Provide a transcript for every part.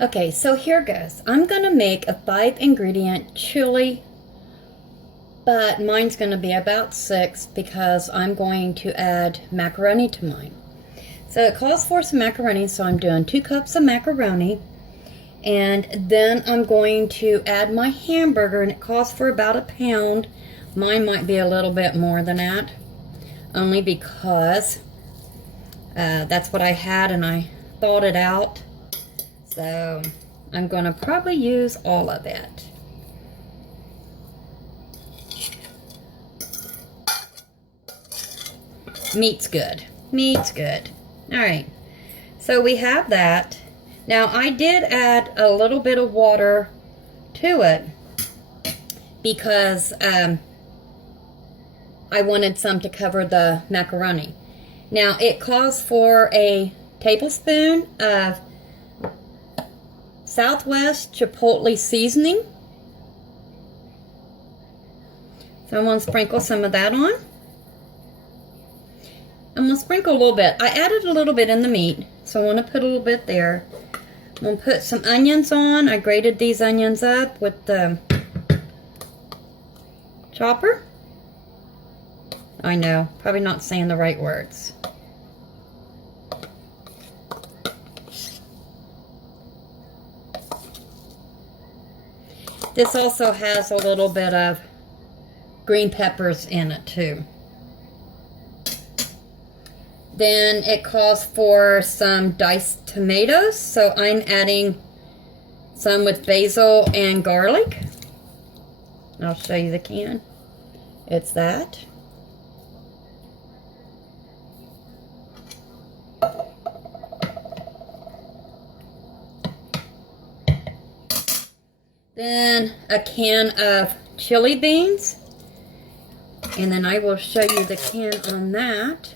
Okay, so here goes. I'm gonna make a 5-ingredient chili, but mine's gonna be about 6 because I'm going to add macaroni to mine. So it calls for some macaroni, so I'm doing 2 cups of macaroni. And then I'm going to add my hamburger, and it calls for about 1 pound. Mine might be a little bit more than that, only because that's what I had and I thawed it out. So I'm going to probably use all of it. Meat's good. Meat's good. All right. So we have that. Now I did add a little bit of water to it because I wanted some to cover the macaroni. Now it calls for a tablespoon of Southwest Chipotle seasoning. So I'm going to sprinkle some of that on. I'm going to sprinkle a little bit. I added a little bit in the meat, so I want to put a little bit there. I'm going to put some onions on. I grated these onions up with the chopper. I know, probably not saying the right words. This also has a little bit of green peppers in it too. Then it calls for some diced tomatoes, so I'm adding some with basil and garlic. I'll show you the can. It's that. Then a can of chili beans. And then I will show you the can on that.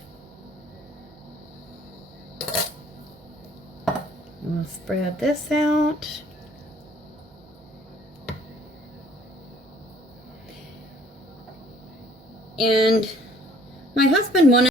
I'll spread this out. And my husband wanted